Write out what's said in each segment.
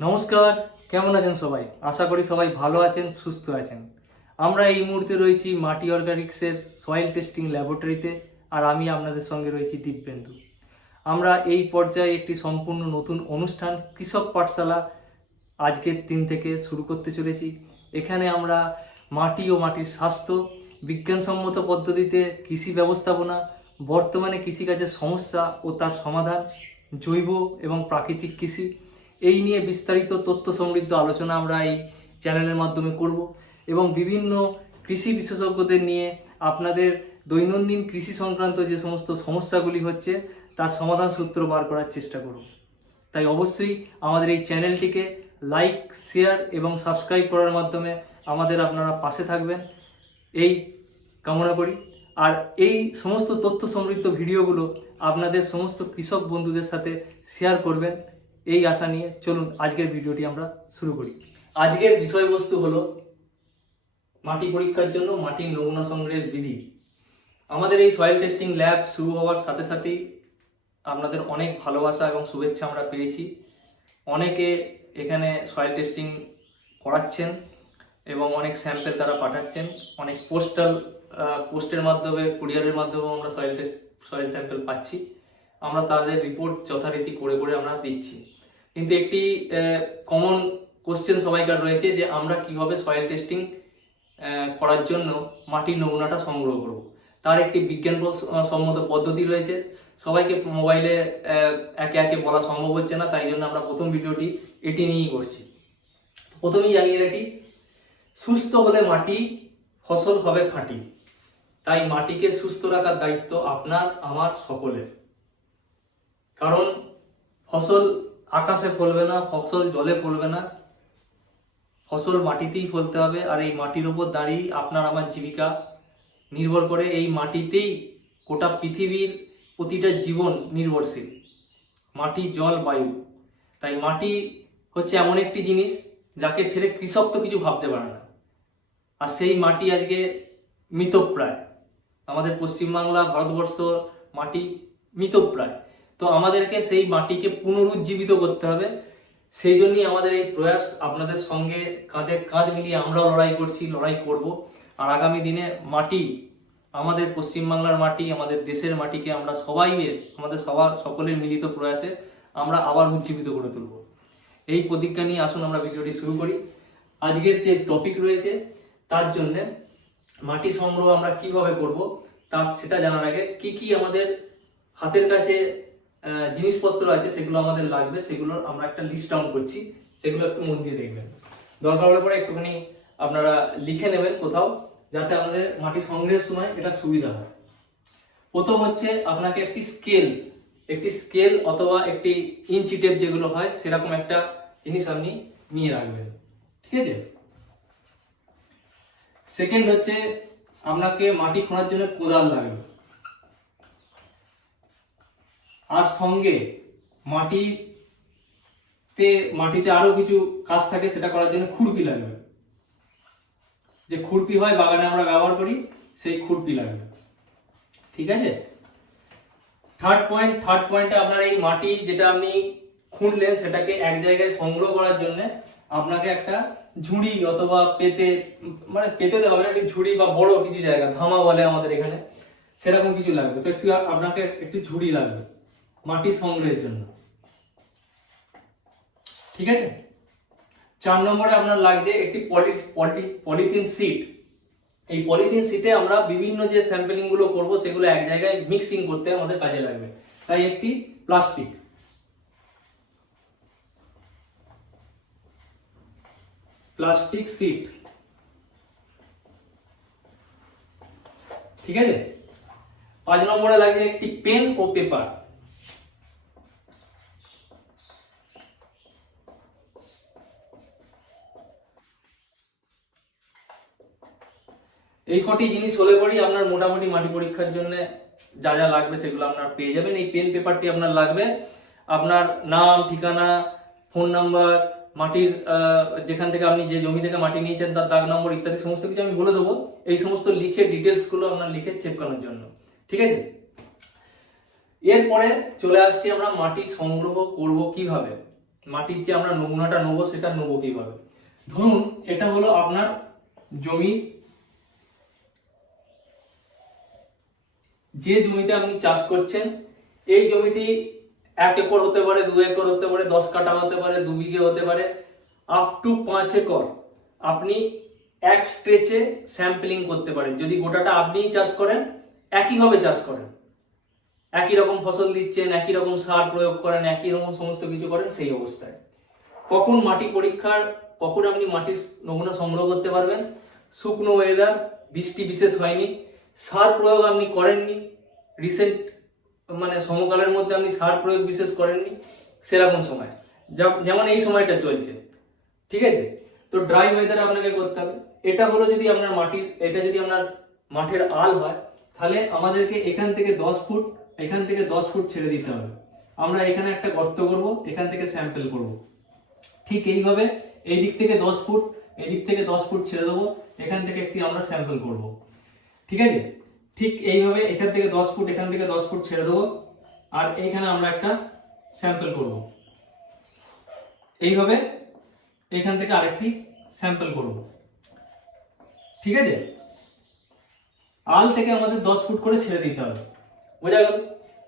নমস্কার, কেমন আছেন সবাই? আশা করি সবাই ভালো আছেন, সুস্থ আছেন। আমরা এই মুহূর্তে রয়েছি মাটি অর্গানিক্সের সয়েল টেস্টিং ল্যাবরেটরিতে, আর আমি আপনাদের সঙ্গে রয়েছি দিব্যেন্দু। আমরা এই পর্যায়ে একটি সম্পূর্ণ নতুন অনুষ্ঠান, কৃষক পাঠশালা, আজকের দিন থেকে শুরু করতে চলেছি। এখানে আমরা মাটি ও মাটির স্বাস্থ্য, বিজ্ঞানসম্মত পদ্ধতিতে কৃষি ব্যবস্থাপনা, বর্তমানে কৃষিকাজের সমস্যা ও তার সমাধান, জৈব এবং প্রাকৃতিক কৃষি এই নিয়ে বিস্তারিত তথ্য সমৃদ্ধ আলোচনা আমরা এই চ্যানেলের মাধ্যমে করব এবং বিভিন্ন কৃষি বিশেষজ্ঞদের নিয়ে আপনাদের দৈনন্দিন কৃষি সংক্রান্ত যে সমস্ত সমস্যাগুলি হচ্ছে, তার সমাধান সূত্র বার করার চেষ্টা করব। তাই অবশ্যই আমাদের এই চ্যানেলটিকে লাইক, শেয়ার এবং সাবস্ক্রাইব করার মাধ্যমে আমাদের আপনারা পাশে থাকবেন। এই কামনা করি। আর এই সমস্ত তথ্য সমৃদ্ধ ভিডিওগুলো আপনাদের সমস্ত কৃষক বন্ধুদের সাথে শেয়ার করবেন। এই আশা নিয়ে চলুন আজকের ভিডিওটি আমরা শুরু করি। আজকের বিষয়বস্তু হলো মাটি পরীক্ষার জন্য মাটির নমুনা সংগ্রহের বিধি। আমাদের এই সয়েল টেস্টিং ল্যাব শুরু হওয়ার সাথে সাথেই আপনাদের অনেক ভালোবাসা এবং শুভেচ্ছা আমরা পেয়েছি। অনেকে এখানে সয়েল টেস্টিং করাচ্ছেন এবং অনেক স্যাম্পেল তারা পাঠাচ্ছেন। অনেক পোস্টাল পোস্টের মাধ্যমে কুরিয়ারের মাধ্যমেও আমরা সয়েল টেস্ট সয়েল স্যাম্পেল পাচ্ছি। আমরা তাদের রিপোর্ট যথারীতি করে করে আমরা দিচ্ছি। কিন্তু একটি কমন কোশ্চেন সবাইকার রয়েছে যে আমরা কীভাবে সয়েল টেস্টিং করার জন্য মাটির নমুনাটা সংগ্রহ করব। তার একটি বিজ্ঞান সম্মত পদ্ধতি রয়েছে। সবাইকে মোবাইলে একে একে বলা সম্ভব হচ্ছে না, তাই জন্য আমরা প্রথম ভিডিওটি এটি নিয়েই করছি। প্রথমেই জানিয়ে রাখি, সুস্থ হলে মাটি, ফসল হবে খাঁটি। তাই মাটিকে সুস্থ রাখার দায়িত্ব আপনার, আমার, সকলের। কারণ ফসল আকাশে ফলবে না, ফসল জলে ফলবে না। ফসল মাটিতেই ফলতে হবে, আর এই মাটির উপর দাঁড়িয়ে আপনার আমার জীবিকা নির্ভর করে। এই মাটিতেই গোটা পৃথিবীর প্রতিটা জীবন নির্ভরশীল। মাটি, জল, বায়ু। তাই মাটি হচ্ছে এমন একটি জিনিস যাকে ছেড়ে কৃষক তো কিছু ভাবতে পারে না। আর সেই মাটি আজকে মৃতপ্রায়। আমাদের পশ্চিমবাংলা, ভারতবর্ষ মাটি মৃতপ্রায়। তো আমাদেরকে সেই মাটিকে পুনরুজ্জীবিত করতে হবে। সেই জন্যই আমাদের এই প্রয়াস আপনাদের সঙ্গে কাঁধে কাঁধ মিলিয়ে আমরাও লড়াই করছি, লড়াই করব। আর আগামী দিনে মাটি, আমাদের পশ্চিমবাংলার মাটি, আমাদের দেশের মাটিকে আমরা সবাই আমাদের সবার সকলের মিলিত প্রয়াসে আমরা আবার উজ্জীবিত করে তুলব। এই প্রতিজ্ঞা নিয়ে আসুন আমরা ভিডিওটি শুরু করি। আজকের যে টপিক রয়েছে, তার জন্যে মাটি সংগ্রহ আমরা কীভাবে করব, তা সেটা জানার আগে কি কি আমাদের হাতের কাছে জিনিসপত্র আছে, সেগুলো আমাদের লাগবে সেগুলোর আমরা একটা লিস্ট ডাউন করছি, সেগুলো একটু মন দিয়ে দেখবেন। দরকার হলে পরে একটুখানি আপনারা লিখে নেবেন কোথাও, যাতে আমাদের মাটি সংগ্রহের সময় এটা সুবিধা হয়। প্রথম হচ্ছে আপনাকে একটি স্কেল একটি স্কেল অথবা একটি ইঞ্চি টেপ যেগুলো হয়, সেরকম একটা জিনিস আপনি নিয়ে রাখবেন। ঠিক আছে? সেকেন্ড হচ্ছে, আপনাকে মাটি খোঁড়ার জন্য কোদাল লাগবে। আর সঙ্গে মাটিতে মাটিতে আরও কিছু কাজ থাকে সেটা করার জন্য খুরপি লাগবে। যে খুরপি হয়, বাগানে আমরা ব্যবহার করি, সেই খুরপি লাগবে। ঠিক আছে? থার্ড পয়েন্ট থার্ড পয়েন্টে আপনার এই মাটি যেটা আপনি খুঁড়লেন, সেটাকে এক জায়গায় সংগ্রহ করার জন্য আপনাকে একটা ঝুড়ি অথবা পেতে মানে পেতে দেওয়া হবে একটি ঝুড়ি বা বড় কিছু জায়গা, ধামা বলে আমাদের এখানে, সেরকম কিছু লাগবে। তো একটু আপনাকে একটু ঝুড়ি লাগবে। মাটি সংগ্রহের জন্য। ঠিক আছে? চার নম্বরে আপনার লাগছে একটি পলি পলি- পলিথিন সিট। এই পলিথিন সিটে আমরা বিভিন্ন যে স্যাম্পলিংগুলো করব, সেগুলো এক জায়গায় মিক্সিং করতে আমাদের কাজে লাগবে। তাই একটি প্লাস্টিক প্লাস্টিক সিট ঠিক আছে? পাঁচ নম্বরে লাগছে একটি পেন ও পেপার এই কটি জিনিস হলে পরেই আপনার মোটামুটি মাটি পরীক্ষার জন্য যা যা লাগবে সেগুলো আপনার পেয়ে যাবেন। এই পেন পেপারটি আপনার লাগবে। আপনার নাম, ঠিকানা, ফোন নাম্বার, মাটির যেখান থেকে আপনি যে জমি থেকে মাটি নিয়েছেন, তার দাগ নম্বর ইত্যাদি সমস্ত কিছু আমি বলে দেবো। এই সমস্ত লিখে ডিটেলসগুলো আপনার লিখে চেপকানোর জন্য। ঠিক আছে? এরপরে চলে আসছি আমরা, মাটি সংগ্রহ করব কীভাবে? মাটির যে আমরা নমুনাটা নেব, সেটা নেব কীভাবে? ধরুন, এটা হলো আপনার জমি যে জমিতে আপনি চাষ করছেন, এই জমিটি এক একর হতে পারে, দু একর হতে পারে, দশ কাঠা হতে পারে, দু বিঘে হতে পারে আপ টু পাঁচ একর আপনি এক স্ট্রেচে স্যাম্পলিং করতে পারেন। যদি গোটাটা আপনিই চাষ করেন, একইভাবে চাষ করেন। একই রকম ফসল দিচ্ছেন, একই রকম সার প্রয়োগ করেন, একই রকম সমস্ত কিছু করেন, সেই অবস্থায়। কখন মাটি পরীক্ষার, কখন আপনি মাটির নমুনা সংগ্রহ করতে পারবেন? শুকনো ওয়েদার বৃষ্টি বিশেষ হয়নি। সার প্রয়োগ আপনি করেননি। রিসেন্ট মানে সমকালের মধ্যে আপনি সার প্রয়োগ বিশেষ করেননি, সেরকম সময়। যেমন এই সময়টা চলছে। ঠিক আছে? তো ড্রাই ওয়েদারে আপনাকে করতে হবে। এটা হলো যদি আপনার মাটির, এটা যদি আপনার মাঠের আল হয়, তাহলে আমাদেরকে এখান থেকে দশ ফুট, এখান থেকে দশ ফুট ছেড়ে দিতে হবে। আমরা এখানে একটা গর্ত করব, এখান থেকে স্যাম্পেল করব। ঠিক এইভাবে এই দিক থেকে দশ ফুট, এই দিক থেকে দশ ফুট ছেড়ে দেবো, এখান থেকে একটি আমরা স্যাম্পেল করব। ঠিক আছে? ঠিক এইভাবে এখান থেকে দশ ফুট, এখান থেকে দশ ফুট ছেড়ে দেবো। আর এইখানে আমরা একটা স্যাম্পল করব। এইভাবে এখান থেকে আরেকটি স্যাম্পল করব। ঠিক আছে? আল থেকে আমাদের দশ ফুট করে ছেড়ে দিতে হবে। বোঝা গেল?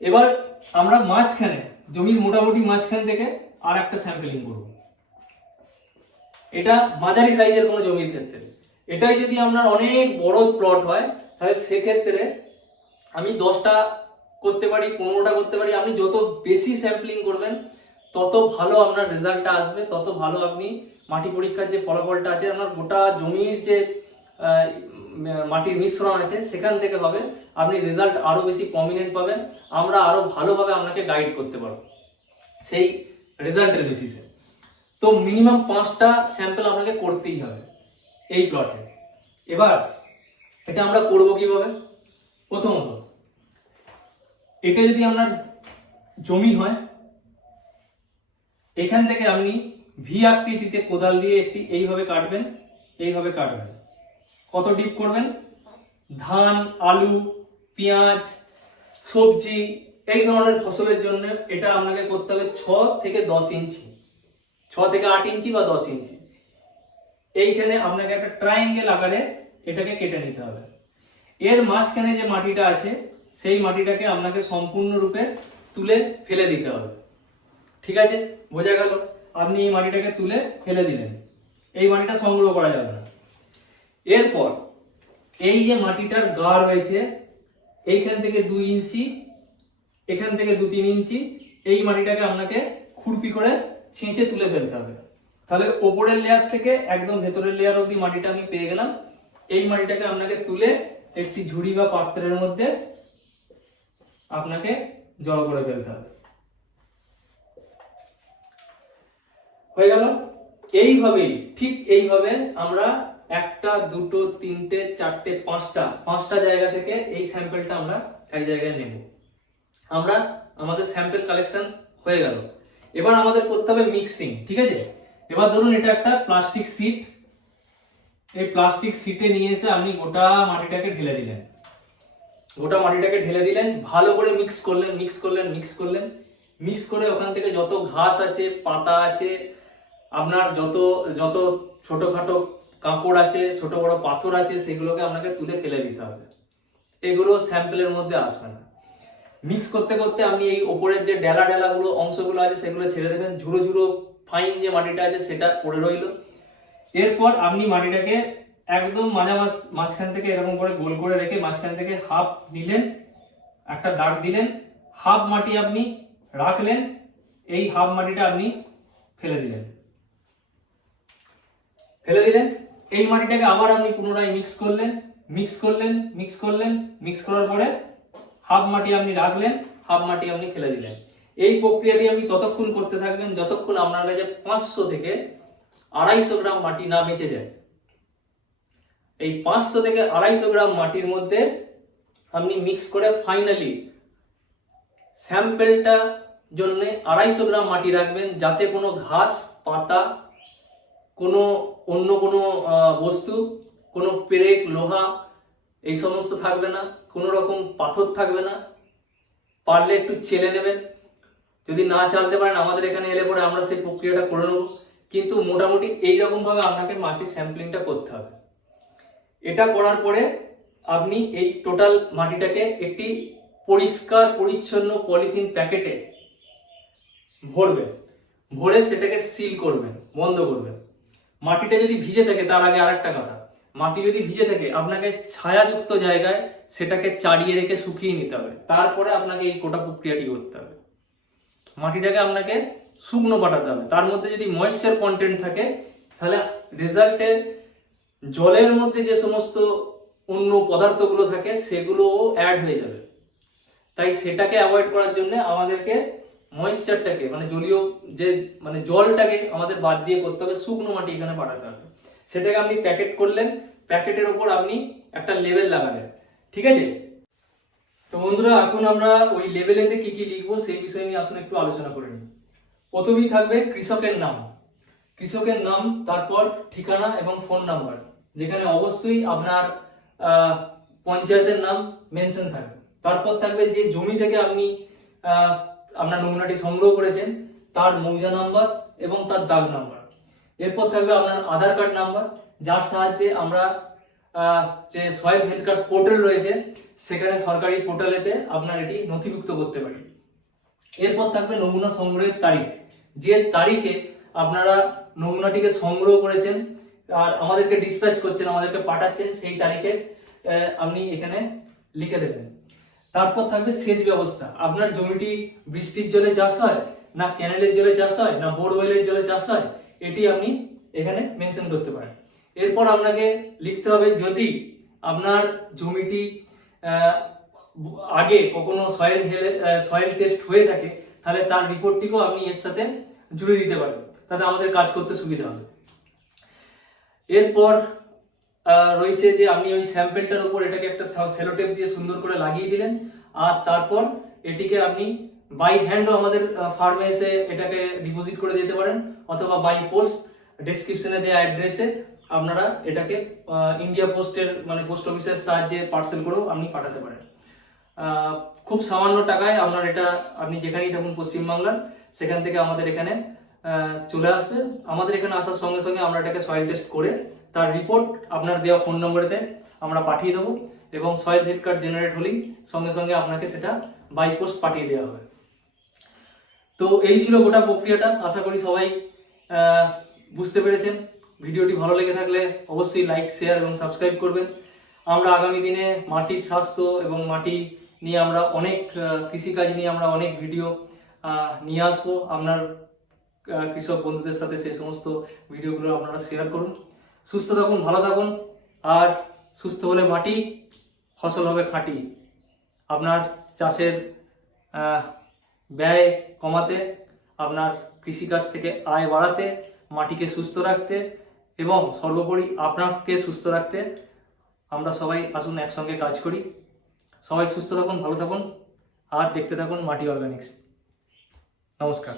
এবার আমরা মাঝখানে, জমির মোটামুটি মাঝখান থেকে আর একটা স্যাম্পলিং করব। এটা মাঝারি সাইজের কোনো জমির ক্ষেত্রে। এটাই যদি আপনার অনেক বড় প্লট হয়, তাহলে সেক্ষেত্রে আমি দশটা করতে পারি, পনেরোটা করতে পারি। আপনি যত বেশি স্যাম্পলিং করবেন, তত ভালো আপনার রেজাল্টটা আসবে, তত ভালো আপনি মাটি পরীক্ষার যে ফলাফলটা আছে, আপনার গোটা জমির যে মাটির মিশ্রণ আছে, সেখান থেকে হবে, আপনি রেজাল্ট আরও বেশি প্রমিনেন্ট পাবেন, আমরা আরও ভালোভাবে আপনাকে গাইড করতে পারব, সেই রেজাল্টের বেসিসে তো মিনিমাম পাঁচটা স্যাম্পল আপনাকে করতেই হবে। এই প্লটে এবার এটা আমরা করব কীভাবে? প্রথমত, এটা যদি আপনার জমি হয়, এখান থেকে আপনি ভি আকৃতিতে কোদাল দিয়ে একটি এইভাবে কাটবেন এইভাবে কাটবেন। কত ডিপ করবেন? ধান, আলু, পেঁয়াজ, সবজি, এই ধরনের ফসলের জন্য এটা আপনাকে করতে হবে ছ থেকে দশ ইঞ্চি। ছ থেকে আট ইঞ্চি বা দশ ইঞ্চি। এইখানে আপনাকে একটা ট্রায়াঙ্গেল আকারে এটাকে কেটে নিতে হবে। এর মাঝখানে যে মাটিটা আছে, সেই মাটিটাকে আপনাকে সম্পূর্ণরূপে তুলে ফেলে দিতে হবে। ঠিক আছে? বোঝা গেল? আপনি এই মাটিটাকে তুলে ফেলে দিলেন। এই মাটিটা সংগ্রহ করা যাবে না। এরপর এই যে মাটিটার গা রয়েছে, এইখান থেকে দুই ইঞ্চি, এখান থেকে দু তিন ইঞ্চি, এই মাটিটাকে আপনাকে খুরপি করে ছেঁচে তুলে ফেলতে হবে। তাহলে ওপরের লেয়ার থেকে একদম ভেতরের লেয়ার অবধি মাটিটা আমি পেয়ে গেলাম। এই মাটিটাকে আপনাকে তুলে একটি ঝুড়ি বা পাত্রের মধ্যে আপনাকে জড়ো করে ফেলতে হবে। হয়ে গেল। এইভাবেই, ঠিক এইভাবে আমরা একটা, দুটো, তিনটে, চারটে, পাঁচটা পাঁচটা জায়গা থেকে এই স্যাম্পেলটা আমরা এক জায়গায় নেব। আমরা, আমাদের স্যাম্পেল কালেকশন হয়ে গেল। এবার আমাদের করতে হবে মিক্সিং ঠিক আছে? এবার ধরুন এটা একটা প্লাস্টিক সিট এই প্লাস্টিক সিটে নিয়ে এসে আপনি গোটা মাটিটাকে ঢেলে দিলেন। গোটা মাটিটাকে ঢেলে দিলেন, ভালো করে মিক্স করলেন মিক্স করলেন মিক্স করলেন। মিক্স করে ওখান থেকে যত ঘাস আছে, পাতা আছে, আপনার যত যত ছোটখাটো কাঁকড় আছে, ছোট বড় পাথর আছে, সেগুলোকে আপনাকে তুলে ফেলে দিতে হবে। এগুলো স্যাম্পলের মধ্যে আসবে না। মিক্স করতে করতে আপনি এই ওপরের যে ডেলা ডেলাগুলো অংশগুলো আছে, সেগুলো ছেড়ে দেবেন। ঝুড়ো ঝুড়ো ফাইন যে মাটিটা আছে সেটা পড়ে রইল। এরপর আপনি মাটিটাকে একদম মাঝামাঝ মাঝখান থেকে এরকম করে গোল করে রেখে মাঝখান থেকে হাফ নিলেন, একটা দাগ দিলেন হাফ মাটি আপনি রাখলেন, এই হাফ মাটিটা আপনি ফেলে দিলেন। ফেলে দিলেন, এই মাটিটাকে আবার আপনি পুনরায় মিক্স করলেন মিক্স করলেন মিক্স করলেন মিক্স করার পরে হাফ মাটি আপনি রাখলেন হাফ মাটি আপনি ফেলে দিলেন। এই প্রক্রিয়াটি আপনি ততক্ষণ করতে থাকবেন যতক্ষণ আপনার কাছে পাঁচশো থেকে আড়াইশো গ্রাম মাটি না বেঁচে যায়। এই পাঁচশো থেকে আড়াইশো গ্রাম মাটির মধ্যে আপনি মিক্স করে ফাইনালি স্যাম্পেলটা জন্য আড়াইশো গ্রাম মাটি রাখবেন যাতে কোনো ঘাস, পাতা, কোনো অন্য কোনো বস্তু, কোনো পেরেক, লোহা এই সমস্ত থাকবে না, কোনো রকম পাথর থাকবে না। পারলে একটু চেলে নেবেন। যদি না চালতে পারেন, আমাদের এখানে এলে পরে আমরা সেই প্রক্রিয়াটা করে নেব। কিন্তু মোটামুটি এইরকম ভাবে আপনাকে মাটির স্যাম্পলিংটা করতে হবে। এটা করার পরে আপনি এই টোটাল মাটিটাকে একটি পরিষ্কার, পরিচ্ছন্ন পলিথিন প্যাকেটে ভরবেন। ভরে সেটাকে সিল করবেন, বন্ধ করবেন। মাটিটা যদি ভিজে থাকে, তার আগে আরেকটা কথা। মাটি যদি ভিজে থাকে, আপনাকে ছায়াযুক্ত জায়গায় সেটাকে চাড়িয়ে রেখে শুকিয়ে নিতে হবে। তারপরে আপনাকে এই গোটা প্রক্রিয়াটি করতে হবে। মাটিটাকে আপনাকে শুকনো পাঠাতে হবে। তার মধ্যে যদি ময়েশ্চার কন্টেন্ট থাকে, তাহলে রেজাল্টে জলের মধ্যে যে সমস্ত অন্য পদার্থগুলো থাকে, সেগুলোও অ্যাড হয়ে যাবে। তাই সেটাকে অ্যাভয়েড করার জন্য আমাদেরকে ময়েশ্চারটাকে মানে জলীয় যে মানে জলটাকে আমাদের বাদ দিয়ে করতে হবে, শুকনো মাটি এখানে পাঠাতে হবে। সেটাকে আপনি প্যাকেট করলেন প্যাকেটের ওপর আপনি একটা লেবেল লাগালেন। ঠিক আছে? তো বন্ধুরা, এখন আমরা ওই লেভেলেতে কি কি লিখব সেই বিষয় নিয়ে আসলে একটু আলোচনা করে নিই। প্রথমেই থাকবে কৃষকের নাম। কৃষকের নাম, তারপর ঠিকানা এবং ফোন নাম্বার যেখানে অবশ্যই আপনার পঞ্চায়েতের নাম মেনশন থাকবে। তারপর থাকবে যে জমি থেকে আপনি আপনার নমুনাটি সংগ্রহ করেছেন, তার মৌজা নাম্বার এবং তার দাগ নাম্বার এরপর থাকবে আপনার আধার কার্ড নাম্বার যার সাহায্যে আমরা যে সয়েল হেলথ কার্ড পোর্টাল রয়েছে সেখানে সরকারি পোর্টালেতে আপনার এটি নথিভুক্ত করতে পারি এরপর থাকবে নমুনা সংগ্রহের তারিখ। যে তারিখে আপনারা নমুনাটিকে সংগ্রহ করেছেন আর আমাদেরকে ডিসপ্যাচ করছেন, আমাদেরকে পাঠাচ্ছেন, সেই তারিখে আপনি এখানে লিখে দেবেন। তারপর থাকবে সেচ ব্যবস্থা। আপনার জমিটি বৃষ্টির জলে চাষ হয়, না ক্যানেলের জলে চাষ হয়, না বোরওয়েলের জলে চাষ হয়, এটি আপনি এখানে মেনশন করতে পারেন। এরপর আপনাকে লিখতে হবে, যদি আপনার জমিটি আগে কখনো সয়েল সয়েল টেস্ট হয়ে থাকে, তাহলে তার রিপোর্টটিকেও আপনি এর সাথে জুড়ে দিতে পারেন তাতে আমাদের কাজ করতে সুবিধা হবে। এরপর রয়েছে যে আপনি ওই স্যাম্পেলটার উপর এটাকে একটা সেলোটেপ দিয়ে সুন্দর করে লাগিয়ে দিলেন, আর তারপর এটিকে আপনি বাই হ্যান্ডও আমাদের ফার্মে এসে এটাকে ডিপোজিট করে দিতে পারেন, অথবা বাই পোস্ট ডেসক্রিপশনে দেওয়া অ্যাড্রেসে আপনারা এটাকে ইন্ডিয়া পোস্টের মানে পোস্ট অফিসের সাহায্যে পার্সেল করেও আপনি পাঠাতে পারেন। খুব সামান্য টাকায় আপনার এটা, আপনি যেখানেই থাকুন পশ্চিমবাংলার, সেখান থেকে আমাদের এখানে চলে আসবে। আমাদের এখানে আসার সঙ্গে সঙ্গে আমরা এটাকে সয়েল টেস্ট করে তার রিপোর্ট আপনার দেওয়া ফোন নম্বরেতে আমরা পাঠিয়ে দেবো এবং সয়েল হেলথ কার্ড জেনারেট হলেই সঙ্গে সঙ্গে আপনাকে সেটা বাই পোস্ট পাঠিয়ে দেওয়া হবে। তো এই ছিল গোটা প্রক্রিয়াটা। আশা করি সবাই বুঝতে পেরেছেন। ভিডিওটি ভালো লেগে থাকলে অবশ্যই লাইক শেয়ার এবং সাবস্ক্রাইব করবেন। আমরা আগামী দিনে মাটির স্বাস্থ্য এবং মাটি নিয়ে আমরা অনেক কৃষিকাজ নিয়ে আমরা অনেক ভিডিও নিয়ে আসব। আপনার কৃষক বন্ধুদের সাথে সেই সমস্ত ভিডিওগুলো আপনারা শেয়ার করুন। সুস্থ থাকুন, ভালো থাকুন। আর সুস্থ হলে মাটি, ফসল হবে খাঁটি। আপনার চাষের ব্যয় কমাতে, আপনার কৃষিকাজ থেকে আয় বাড়াতে, মাটিকে সুস্থ রাখতে এবং সর্বোপরি আপনাকে সুস্থ রাখতে আমরা সবাই আসুন একসঙ্গে কাজ করি। সবাই সুস্থ থাকুন, ভালো থাকুন, আর দেখতে থাকুন মাটি অর্গানিক্স। নমস্কার।